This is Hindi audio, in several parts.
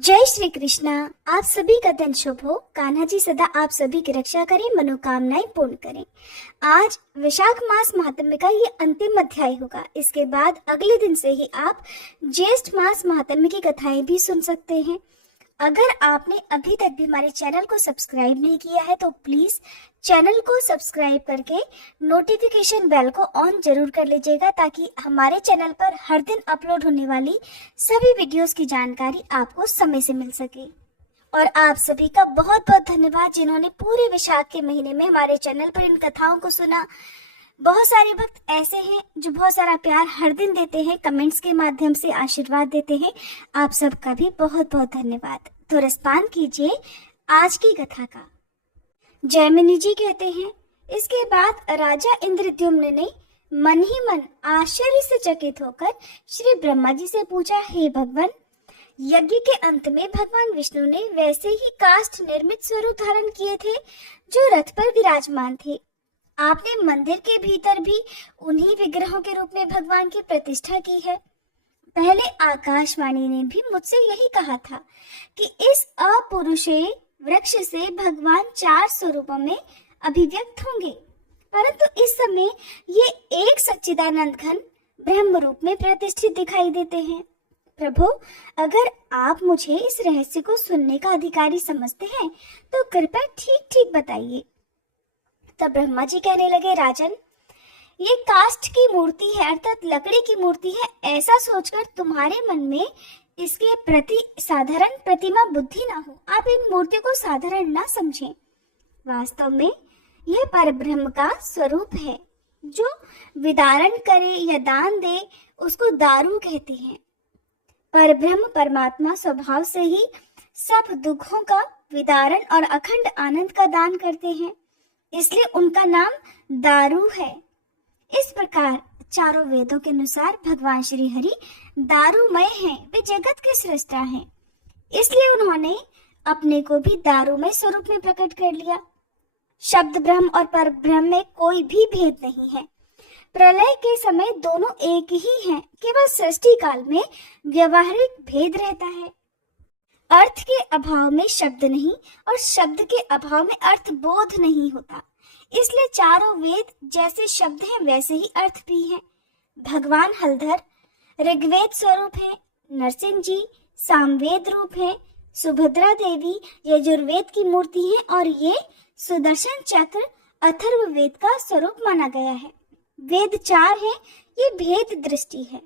जय श्री कृष्णा। आप सभी का दिन शुभ हो। कान्हा जी सदा आप सभी की रक्षा करें, मनोकामनाएं पूर्ण करें। आज वैशाख मास महात्म्य का ये अंतिम अध्याय होगा। इसके बाद अगले दिन से ही आप ज्येष्ठ मास महात्म्य की कथाएं भी सुन सकते हैं। अगर आपने अभी तक भी हमारे चैनल को सब्सक्राइब नहीं किया है तो प्लीज चैनल को सब्सक्राइब करके नोटिफिकेशन बेल को ऑन जरूर कर लीजिएगा, ताकि हमारे चैनल पर हर दिन अपलोड होने वाली सभी वीडियोस की जानकारी आपको समय से मिल सके। और आप सभी का बहुत बहुत धन्यवाद जिन्होंने पूरे वैशाख के महीने में हमारे चैनल पर इन कथाओं को सुना। बहुत सारे भक्त ऐसे हैं जो बहुत सारा प्यार हर दिन देते हैं, कमेंट्स के माध्यम से आशीर्वाद देते हैं। आप सबका भी बहुत बहुत धन्यवाद। तो रसपान कीजिए आज की कथा का। जैमिनी जी कहते हैं, इसके बाद राजा इंद्रद्युम्न ने मन ही मन आश्चर्य से चकित होकर श्री ब्रह्मा जी से पूछा, हे भगवान, यज्ञ के अंत में भगवान विष्णु ने वैसे ही काष्ठ निर्मित स्वरूप धारण किए थे जो रथ पर विराजमान थे। आपने मंदिर के भीतर भी उन्हीं विग्रहों के रूप में भगवान की प्रतिष्ठा की है। पहले आकाशवाणी ने भी मुझसे यही कहा था कि इस अपुरुषेय वृक्ष से भगवान 4 स्वरूपों में अभिव्यक्त होंगे, परंतु इस समय ये एक सच्चिदानंद घन ब्रह्म रूप में प्रतिष्ठित दिखाई देते हैं। प्रभु, अगर आप मुझे इस रहस्य को सुनने का अधिकारी समझते हैं तो कृपया ठीक ठीक बताइए। तब ब्रह्मा जी कहने लगे, राजन, ये काष्ठ की मूर्ति है, अर्थात लकड़ी की मूर्ति है, ऐसा सोचकर तुम्हारे मन में इसके प्रति साधारण प्रतिमा बुद्धि ना हो। आप इन मूर्ति को साधारण ना समझें। वास्तव में यह परब्रह्म का स्वरूप है। जो विदारण करे या दान दे उसको दारू कहते हैं। परब्रह्म परमात्मा स्वभाव से ही सब दुखों का विदारण और अखंड आनंद का दान करते हैं, इसलिए उनका नाम दारू है। इस प्रकार चारों वेदों के अनुसार भगवान श्री हरि दारूमय हैं, वे जगत के सृष्टा हैं। इसलिए उन्होंने अपने को भी दारूमय स्वरूप में प्रकट कर लिया। शब्द ब्रह्म और परब्रह्म में कोई भी भेद नहीं है। प्रलय के समय दोनों एक ही हैं, केवल सृष्टि काल में व्यवहारिक भेद रहता है। अर्थ के अभाव में शब्द नहीं और शब्द के अभाव में अर्थ बोध नहीं होता। इसलिए चारों वेद जैसे शब्द हैं वैसे ही अर्थ भी हैं। भगवान हलधर ऋग्वेद स्वरूप है, नरसिंह जी सामवेद रूप है, सुभद्रा देवी यजुर्वेद की मूर्ति है और ये सुदर्शन चक्र अथर्ववेद का स्वरूप माना गया है। वेद 4 है, ये भेद दृष्टि है।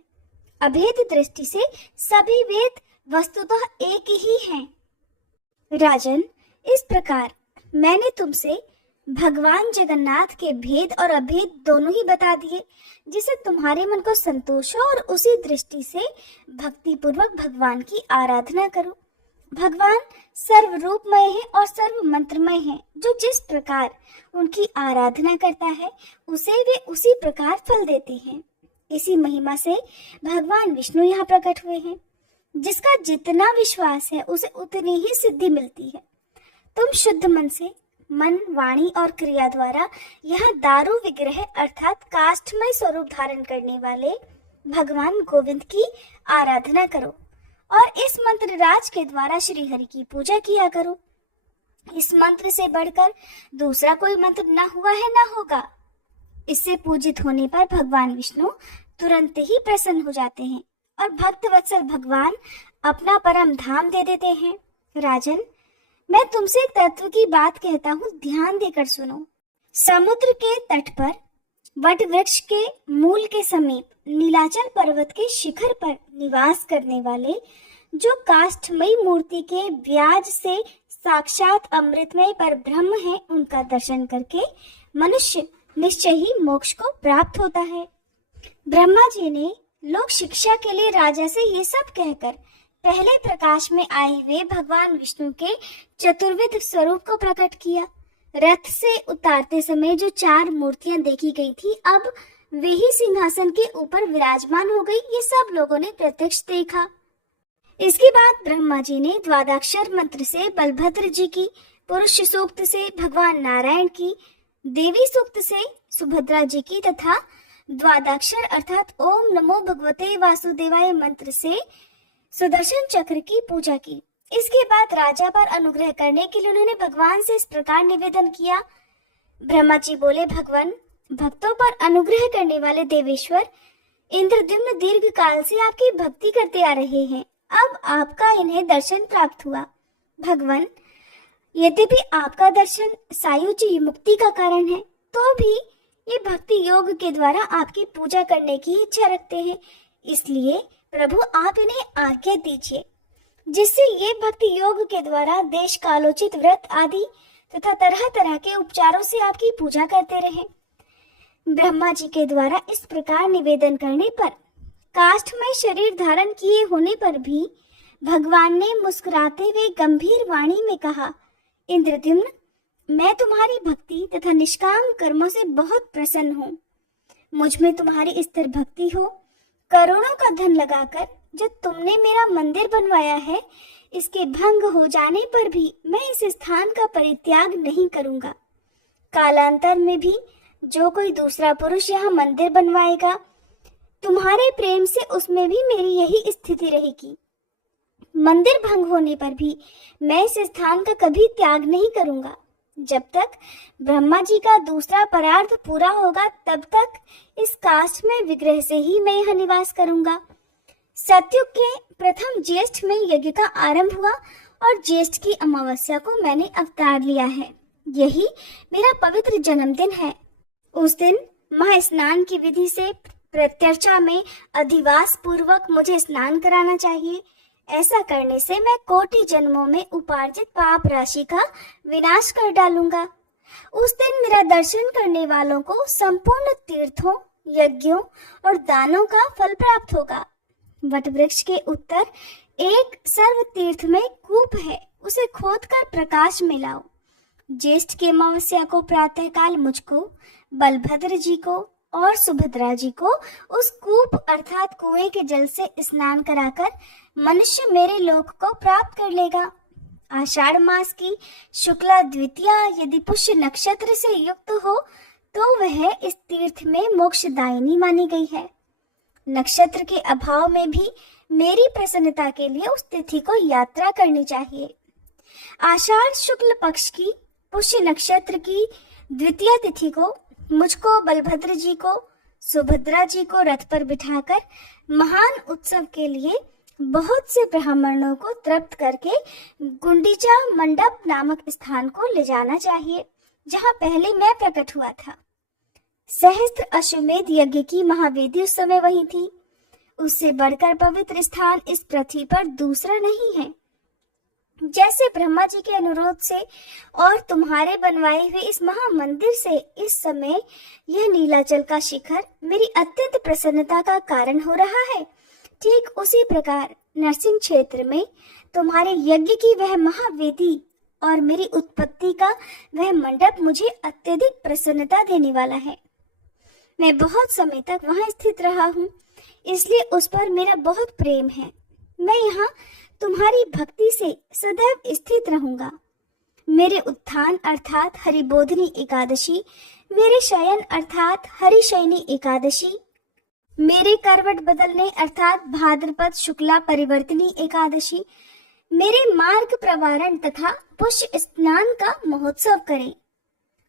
अभेद दृष्टि से सभी वेद वस्तुतः एक ही हैं। राजन, इस प्रकार मैंने तुमसे भगवान जगन्नाथ के भेद और अभेद दोनों ही बता दिए, जिससे तुम्हारे मन को संतोष हो और उसी दृष्टि से भक्ति पूर्वक भगवान की आराधना करो। भगवान सर्व रूपमय है और सर्व मंत्रमय है। जो जिस प्रकार उनकी आराधना करता है उसे वे उसी प्रकार फल देते हैं। इसी महिमा से भगवान विष्णु यहाँ प्रकट हुए हैं। जिसका जितना विश्वास है उसे उतनी ही सिद्धि मिलती है। तुम शुद्ध मन से मन, वाणी और क्रिया द्वारा यह दारू विग्रह अर्थात काष्ठमय स्वरूप धारण करने वाले भगवान गोविंद की आराधना करो और इस मंत्र राज के द्वारा श्री हरि की पूजा किया करो। इस मंत्र से बढ़कर दूसरा कोई मंत्र न हुआ है न होगा। इससे पूजित होने पर भगवान विष्णु तुरंत ही प्रसन्न हो जाते हैं और भक्त वत्सल भगवान अपना परम धाम दे देते हैं। राजन, मैं तुमसे एक तत्व की बात कहता हूँ, ध्यान देकर सुनो। समुद्र के तट पर वट वृक्ष के मूल के समीप नीलाचल पर्वत के शिखर पर निवास करने वाले जो काष्ठमयी मूर्ति के व्याज से साक्षात अमृतमय पर ब्रह्म है, उनका दर्शन करके मनुष्य निश्चय ही मोक्ष को प्राप्त होता है। ब्रह्मा जी ने लोक शिक्षा के लिए राजा से ये सब कहकर पहले प्रकाश में आए हुए भगवान विष्णु के चतुर्विध स्वरूप को प्रकट किया। रथ से उतारते समय जो 4 मूर्तियां देखी गई थी, अब वे ही सिंहासन के ऊपर विराजमान हो गई। ये सब लोगों ने प्रत्यक्ष देखा। इसके बाद ब्रह्मा जी ने द्वादक्षर मंत्र से बलभद्र जी की, पुरुष सूक्त से भगवान नारायण की, देवी सूक्त से सुभद्रा जी की तथा द्वादक्षर अर्थात ओम नमो भगवते वासुदेवाय मंत्र से सुदर्शन चक्र की पूजा की। इसके बाद राजा पर अनुग्रह करने के लिए उन्होंने भगवान से इस प्रकार निवेदन किया। ब्रह्मा जी बोले, भगवान, भक्तों पर अनुग्रह करने वाले देवेश्वर इंद्रद्युम्न दीर्घ काल से आपकी भक्ति करते आ रहे हैं। अब आपका इन्हें दर्शन प्राप्त हुआ। भगवान, यद्यपि आपका दर्शन सायुज्य मुक्ति का कारण है, तो भी ये भक्ति योग के द्वारा आपकी पूजा करने की इच्छा रखते हैं। इसलिए प्रभु आप इन्हें आज्ञा दीजिए, जिससे ये भक्ति योग के द्वारा देश कालोचित व्रत आदि तथा तरह तरह के उपचारों से आपकी पूजा करते रहे। ब्रह्मा जी के द्वारा इस प्रकार निवेदन करने पर काष्ठमय शरीर धारण किए होने पर भी भगवान ने मुस्कुराते हुए गंभीर वाणी में कहा, इंद्रद्युम्न, मैं तुम्हारी भक्ति तथा निष्काम कर्मों से बहुत प्रसन्न हूँ। मुझ में तुम्हारी स्थिर भक्ति हो। करोड़ों का धन लगाकर जो तुमने मेरा मंदिर बनवाया है, इसके भंग हो जाने पर भी मैं इस स्थान का परित्याग नहीं करूंगा। कालांतर में भी जो कोई दूसरा पुरुष यहाँ मंदिर बनवाएगा, तुम्हारे प्रेम से उसमें भी मेरी यही स्थिति रहेगी। मंदिर भंग होने पर भी मैं इस स्थान का कभी त्याग नहीं करूंगा। जब तक ब्रह्मा जी का दूसरा परार्थ पूरा होगा, तब तक इस काष्ठ में विग्रह से ही मैं यहाँ निवास करूंगा। सतयुग के प्रथम ज्येष्ठ में यज्ञ का आरंभ हुआ और ज्येष्ठ की अमावस्या को मैंने अवतार लिया है। यही मेरा पवित्र जन्मदिन है। उस दिन महास्नान की विधि से प्रत्यर्चा में अधिवास पूर्वक मुझे स्नान कराना चाहिए। ऐसा करने से मैं कोटि जन्मों में उपार्जित पाप राशि का विनाश कर डालूंगा। उस दिन मेरा दर्शन करने वालों को संपूर्ण तीर्थों, यज्ञों और दानों का फल प्राप्त होगा। वट वृक्ष के उत्तर एक सर्व तीर्थ में कूप है, उसे खोदकर प्रकाश में लाओ। ज्येष्ठ की अमावस्या को प्रातःकाल मुझको, बलभद्र जी को और सुभद्रा जी को उस कूप अर्थात कुएं के जल से स्नान कराकर मनुष्य मेरे लोक को प्राप्त कर लेगा। आषाढ़ मास की शुक्ला द्वितीया यदि पुष्य नक्षत्र से युक्त हो तो वह इस तीर्थ में मोक्षदायिनी मानी गई है। नक्षत्र के अभाव में भी मेरी प्रसन्नता के लिए उस तिथि को यात्रा करनी चाहिए। आषाढ़ शुक्ल पक्ष की पुष्य नक्षत्र की द्वितीय तिथि को मुझको, बलभद्र जी को, सुभद्रा जी को रथ पर बिठाकर महान उत्सव के लिए बहुत से ब्राह्मणों को तृप्त करके गुंडीचा मंडप नामक स्थान को ले जाना चाहिए, जहाँ पहले मैं प्रकट हुआ था। सहस्त्र अश्वमेध यज्ञ की महावेदी उस समय वही थी। उससे बढ़कर पवित्र स्थान इस पृथ्वी पर दूसरा नहीं है। जैसे ब्रह्मा जी के अनुरोध से और तुम्हारे बनवाए हुए इस महामंदिर से इस समय यह नीलाचल का शिखर मेरी अत्यंत प्रसन्नता का कारण हो रहा है, ठीक उसी प्रकार नरसिंह क्षेत्र में तुम्हारे यज्ञ की वह महावेदी और मेरी उत्पत्ति का वह मंडप मुझे अत्यधिक प्रसन्नता देने वाला है। मैं बहुत समय तक वहां स्थित रहा हूँ, इसलिए उस पर मेरा बहुत प्रेम है। मैं यहाँ तुम्हारी भक्ति से सदैव स्थित रहूंगा। मेरे उत्थान अर्थात हरिबोधिनी एकादशी, मेरे शयन अर्थात हरिशयनी एकादशी, मेरे करवट बदलने अर्थात भाद्रपद शुक्ला परिवर्तनी एकादशी, मेरे मार्ग प्रवारण तथा पुष्य स्नान का महोत्सव करें।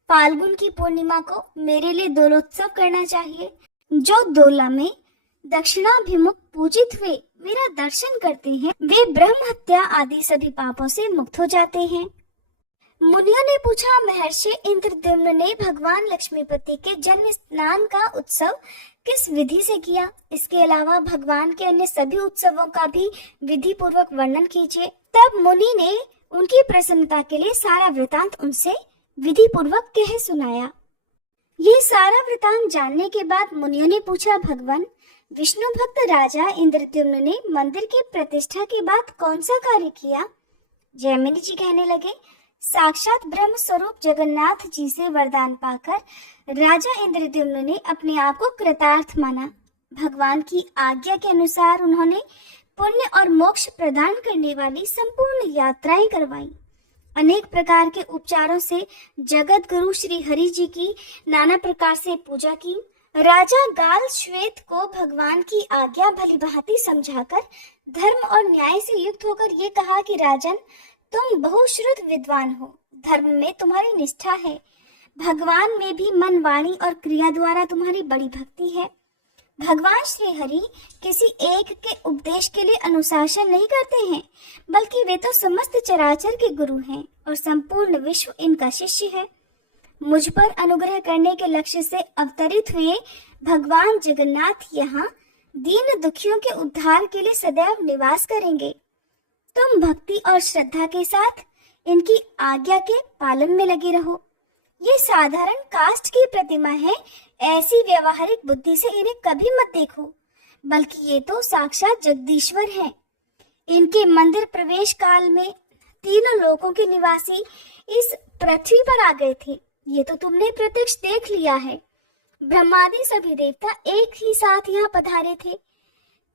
फाल्गुन की पूर्णिमा को मेरे लिए दोलोत्सव करना चाहिए। जो दोला में दक्षिणाभिमुख पूजित हुए मेरा दर्शन करते हैं, वे ब्रह्म हत्या आदि सभी पापों से मुक्त हो जाते हैं। मुनियों ने पूछा, महर्षि इंद्रद्युम्न ने भगवान लक्ष्मीपति के जन्म स्नान का उत्सव किस विधि से किया? इसके अलावा भगवान के अन्य सभी उत्सवों का भी विधि पूर्वक वर्णन कीजिए। तब मुनि ने उनकी प्रसन्नता के लिए सारा वृतांत उनसे विधि पूर्वक कह सुनाया। ये सारा वृतांत जानने के बाद मुनियों ने पूछा, भगवान, विष्णु भक्त राजा इंद्रद्युम्न ने मंदिर की प्रतिष्ठा के बाद कौन सा कार्य किया? जैमिनी जी कहने लगे, साक्षात ब्रह्म स्वरूप जगन्नाथ जी से वरदान पाकर राजा इंद्रद्युम्न ने अपने आप को कृतार्थ माना। भगवान की आज्ञा के अनुसार उन्होंने पुण्य और मोक्ष प्रदान करने वाली संपूर्ण यात्राएं करवाई। अनेक प्रकार के उपचारों से जगत गुरु श्री हरि जी की नाना प्रकार से पूजा की। राजा गाल श्वेत को भगवान की आज्ञा भली भांति समझाकर धर्म और न्याय से युक्त होकर ये कहा कि राजन, तुम बहुश्रुत विद्वान हो, धर्म में तुम्हारी निष्ठा है, भगवान में भी मन, वाणी और क्रिया द्वारा तुम्हारी बड़ी भक्ति है। भगवान श्री हरि किसी एक के उपदेश के लिए अनुशासन नहीं करते हैं, बल्कि वे तो समस्त चराचर के गुरु हैं और संपूर्ण विश्व इनका शिष्य है। मुझ पर अनुग्रह करने के लक्ष्य से अवतरित हुए भगवान जगन्नाथ यहाँ दीन दुखियों के उद्धार के लिए सदैव निवास करेंगे। तुम भक्ति और श्रद्धा के साथ इनकी आज्ञा के पालन में लगे रहो। ये साधारण काष्ठ की प्रतिमा है, ऐसी व्यवहारिक बुद्धि से इन्हें कभी मत देखो, बल्कि ये तो साक्षात जगदीश्वर हैं। इनके मंदिर प्रवेश काल में तीनों लोकों के निवासी इस पृथ्वी पर आ गए थे। ये तो तुमने प्रत्यक्ष देख लिया है। ब्रह्मादि सभी देवता एक ही साथ यहाँ पधारे थे।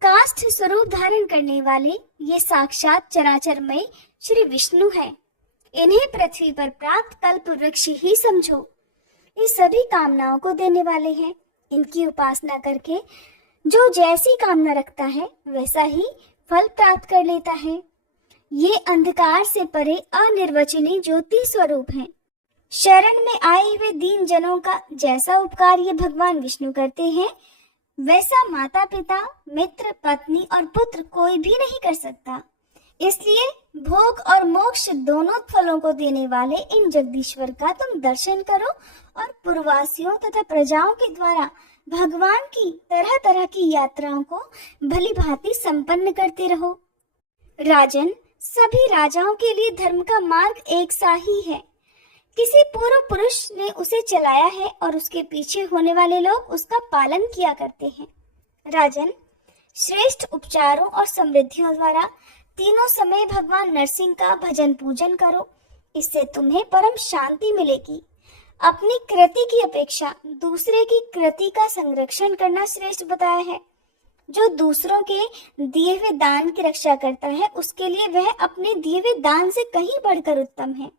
काष्ठ स्वरूप धारण करने वाले ये साक्षात चराचरमय श्री विष्णु है। इन्हें पृथ्वी पर प्राप्त कल्प वृक्ष ही समझो। ये सभी कामनाओं को देने वाले हैं। इनकी उपासना करके जो जैसी कामना रखता है वैसा ही फल प्राप्त कर लेता है। ये अंधकार से परे अनिर्वचनीय ज्योति स्वरूप हैं। शरण में आए हुए दीन जनों का जैसा उपकार ये भगवान विष्णु करते हैं, वैसा माता पिता, मित्र, पत्नी और पुत्र कोई भी नहीं कर सकता। इसलिए भोग और मोक्ष दोनों फलों को देने वाले इन जगदीश्वर का तुम दर्शन करो और पूर्ववासियों तथा प्रजाओं के द्वारा भगवान की तरह तरह की यात्राओं को भली भांति संपन्न करते रहो। राजन, सभी राजाओं के लिए धर्म का मार्ग एक सा ही है। किसी पूर्व पुरुष ने उसे चलाया है और उसके पीछे होने वाले लोग उसका पालन किया करते हैं। राजन, श्रेष्ठ उपचारों और समृद्धियों द्वारा तीनों समय भगवान नरसिंह का भजन पूजन करो। इससे तुम्हें परम शांति मिलेगी। अपनी कृति की अपेक्षा दूसरे की कृति का संरक्षण करना श्रेष्ठ बताया है। जो दूसरों के दिए हुए दान की रक्षा करता है, उसके लिए वह अपने दिए हुए दान से कहीं बढ़कर उत्तम है।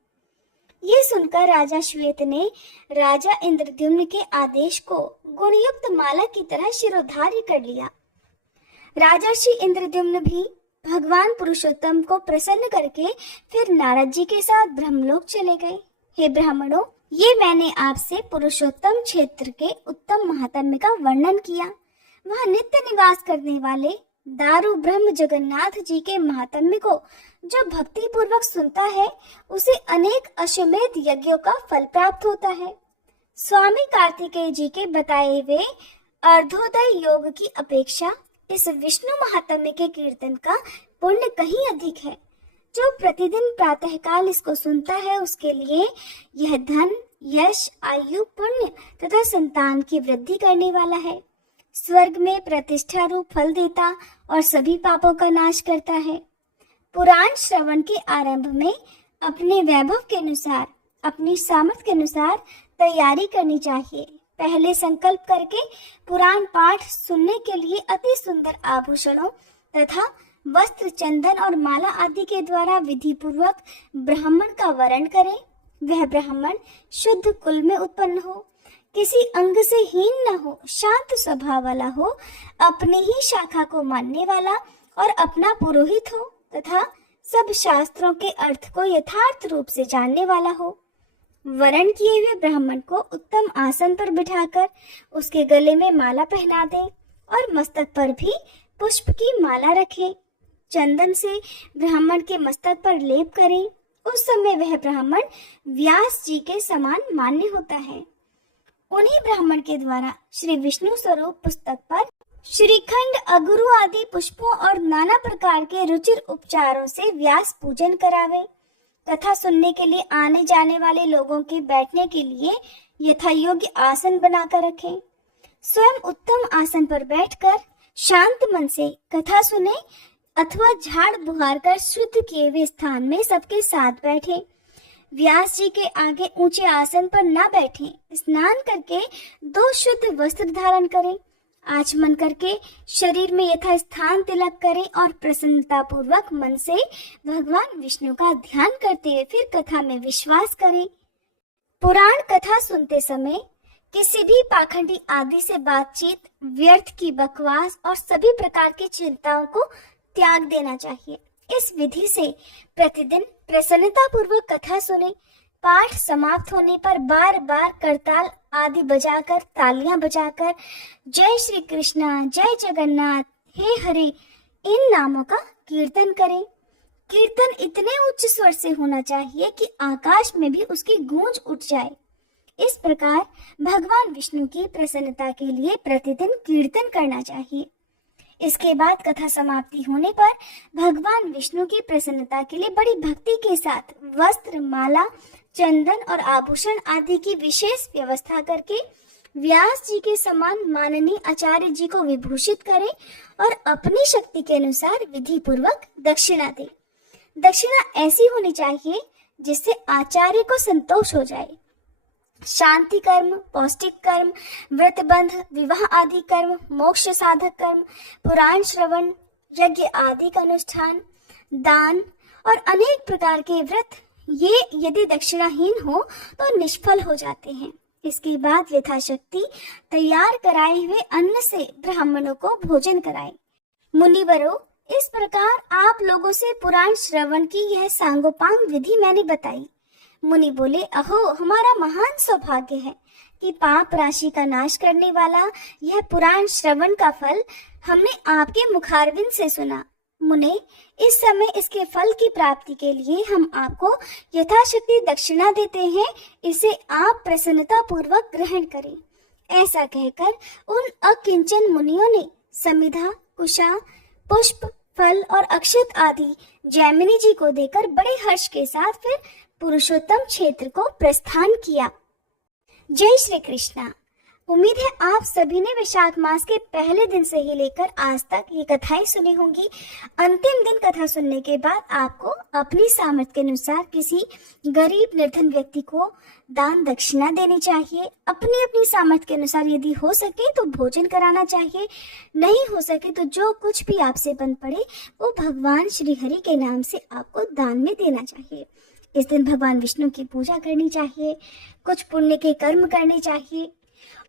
ये सुनकर राजा श्वेत ने राजा इंद्रद्युम्न के आदेश को गुणयुक्त माला की तरह शिरोधार्य कर लिया। राजर्षि इंद्रद्युम्न भी भगवान पुरुषोत्तम को प्रसन्न करके फिर नारद जी के साथ ब्रह्मलोक चले गए। हे ब्राह्मणों, ये मैंने आपसे पुरुषोत्तम क्षेत्र के उत्तम महात्म्य का वर्णन किया। वहाँ नित्य निवास करने वाले दारू ब्रह्म जगन्नाथ जी के महात्म्य को जो भक्ति पूर्वक सुनता है, उसे अनेक अश्वमेध यज्ञों का फल प्राप्त होता है। स्वामी कार्तिकेय जी के बताए हुए अर्धोदय योग की अपेक्षा इस विष्णु महात्म्य के कीर्तन का पुण्य कहीं अधिक है। जो प्रतिदिन प्रातःकाल इसको सुनता है, उसके लिए यह धन, यश, आयु, पुण्य तथा संतान की वृद्धि करने वाला है। स्वर्ग में प्रतिष्ठा रूप फल देता और सभी पापों का नाश करता है। पुराण श्रवण के आरंभ में अपने वैभव के अनुसार, अपनी सामर्थ्य के अनुसार तैयारी करनी चाहिए। पहले संकल्प करके पुराण पाठ सुनने के लिए अति सुंदर आभूषणों तथा वस्त्र, चंदन और माला आदि के द्वारा विधि पूर्वक ब्राह्मण का वरण करें। वह ब्राह्मण शुद्ध कुल में उत्पन्न हो, किसी अंग से हीन न हो, शांत स्वभाव वाला हो, अपनी ही शाखा को मानने वाला और अपना पुरोहित हो तथा सब शास्त्रों के अर्थ को यथार्थ रूप से जानने वाला हो। वरण किए हुए ब्राह्मण को उत्तम आसन पर बिठाकर उसके गले में माला पहना दे और मस्तक पर भी पुष्प की माला रखे। चंदन से ब्राह्मण के मस्तक पर लेप करें। उस समय वह ब्राह्मण व्यास जी के समान मान्य होता है। उन्हीं ब्राह्मण के द्वारा श्री विष्णु स्वरूप पुस्तक पर श्रीखंड, अगुरु आदि पुष्पों और नाना प्रकार के रुचिर उपचारों से व्यास पूजन करावे। कथा सुनने के लिए आने जाने वाले लोगों के बैठने के लिए यथा योग्य आसन बनाकर रखें। स्वयं उत्तम आसन पर बैठकर शांत मन से कथा सुने अथवा झाड़ बुहार कर शुद्ध किए हुए स्थान में सबके साथ बैठे। व्यास जी के आगे ऊंचे आसन पर न बैठे। स्नान करके 2 शुद्ध वस्त्र धारण करें। आचमन करके शरीर में यथा स्थान तिलक करें और प्रसन्नता पूर्वक मन से भगवान विष्णु का ध्यान करते हुए फिर कथा में विश्वास करें। पुराण कथा सुनते समय किसी भी पाखंडी आदि से बातचीत, व्यर्थ की बकवास और सभी प्रकार की चिंताओं को त्याग देना चाहिए। इस विधि से प्रतिदिन प्रसन्नता पूर्वक कथा सुने। पाठ समाप्त होने पर बार बार करताल आदि बजाकर, तालियां बजाकर जय श्री कृष्णा, जय जगन्नाथ, हे हरे इन नामों का कीर्तन करें। कीर्तन इतने उच्च स्वर से होना चाहिए कि आकाश में भी उसकी गूंज उठ जाए। इस प्रकार भगवान विष्णु की प्रसन्नता के लिए प्रतिदिन कीर्तन करना चाहिए। इसके बाद कथा समाप्ति होने पर भगवान विष्णु की प्रसन्नता के लिए बड़ी भक्ति के साथ वस्त्र, माला, चंदन और आभूषण आदि की विशेष व्यवस्था करके व्यास जी के समान माननीय आचार्य जी को विभूषित करें और अपनी शक्ति के अनुसार विधि पूर्वक दक्षिणा दें। दक्षिणा ऐसी होनी चाहिए जिससे आचार्य को संतोष हो जाए। शांति कर्म, पौष्टिक कर्म, व्रतबंध, विवाह आदि कर्म, मोक्ष साधक कर्म, पुराण श्रवण, यज्ञ आदि का अनुष्ठान, दान और अनेक प्रकार के व्रत ये यदि दक्षिणाहीन हो तो निष्फल हो जाते हैं। इसके बाद यथाशक्ति तैयार कराए हुए अन्न से ब्राह्मणों को भोजन कराएं। मुनिवरों, इस प्रकार आप लोगों से पुराण श्रवण की यह सांगोपांग विधि मैंने बताई। मुनि बोले, अहो हमारा महान सौभाग्य है कि पाप राशि का नाश करने वाला यह पुराण श्रवण का फल हमने आपके मुखारविंद से सुना। मुने, इस समय इसके फल की प्राप्ति के लिए हम आपको यथाशक्ति दक्षिणा देते हैं, इसे आप प्रसन्नता पूर्वक ग्रहण करें। ऐसा कहकर उन अकिंचन मुनियों ने समिधा, कुशा, पुष्प, फल और अक्षत आदि जैमिनी जी को देकर बड़े हर्ष के साथ फिर पुरुषोत्तम क्षेत्र को प्रस्थान किया। जय श्री कृष्णा। उम्मीद है आप सभी ने वैशाख मास के पहले दिन से ही लेकर आज तक ये कथाएं सुनी होंगी। अंतिम दिन कथा सुनने के बाद आपको अपनी सामर्थ्य के अनुसार किसी गरीब निर्धन व्यक्ति को दान दक्षिणा देनी चाहिए। अपनी अपनी सामर्थ्य के अनुसार यदि हो सके तो भोजन कराना चाहिए, नहीं हो सके तो जो कुछ भी आपसे बन पड़े वो भगवान श्री हरि के नाम से आपको दान में देना चाहिए। इस दिन भगवान विष्णु की पूजा करनी चाहिए, कुछ पुण्य के कर्म करने चाहिए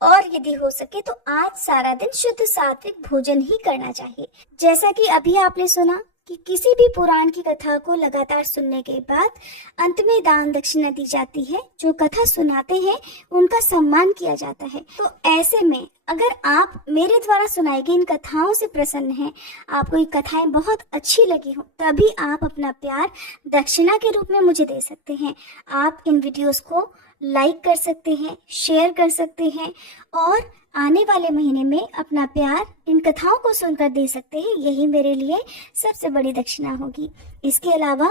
और यदि हो सके तो आज सारा दिन शुद्ध सात्विक भोजन ही करना चाहिए। जैसा कि अभी आपने सुना कि किसी भी पुराण की कथा को लगातार सुनने के बाद अंत में दान दक्षिणा दी जाती है। जो कथा सुनाते हैं उनका सम्मान किया जाता है। तो ऐसे में अगर आप मेरे द्वारा सुनाई गई इन कथाओं से प्रसन्न हैं, आपको ये कथाएं बहुत अच्छी लगी हो, तभी आप अपना प्यार दक्षिणा के रूप में मुझे दे सकते हैं। आप इन वीडियोस को लाइक कर सकते हैं, शेयर कर सकते हैं और आने वाले महीने में अपना प्यार इन कथाओं को सुनकर दे सकते हैं। यही मेरे लिए सबसे बड़ी दक्षिणा होगी। इसके अलावा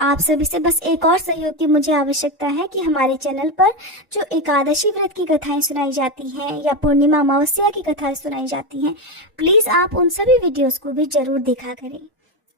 आप सभी से बस एक और सहयोग की मुझे आवश्यकता है कि हमारे चैनल पर जो एकादशी व्रत की कथाएं सुनाई जाती हैं या पूर्णिमा अमावस्या की कथाएं सुनाई जाती हैं, प्लीज आप उन सभी वीडियोस को भी जरूर देखा करें।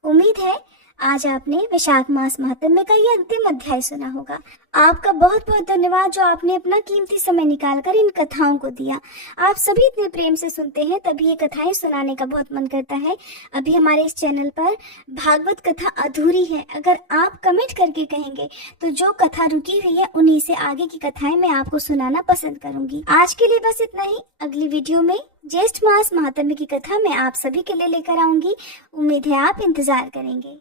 उम्मीद है आज आपने वैशाख मास महात्म्य का ये अंतिम अध्याय सुना होगा। आपका बहुत बहुत धन्यवाद जो आपने अपना कीमती समय निकालकर इन कथाओं को दिया। आप सभी इतने प्रेम से सुनते हैं तभी ये कथाएं सुनाने का बहुत मन करता है। अभी हमारे इस चैनल पर भागवत कथा अधूरी है। अगर आप कमेंट करके कहेंगे तो जो कथा रुकी हुई है उन्हीं से आगे की कथाएं मैं आपको सुनाना पसंद करूंगी। आज के लिए बस इतना ही। अगली वीडियो में ज्येष्ठ मास महात्म्य की कथा मैं आप सभी के लिए लेकर आऊंगी। उम्मीद है आप इंतजार करेंगे।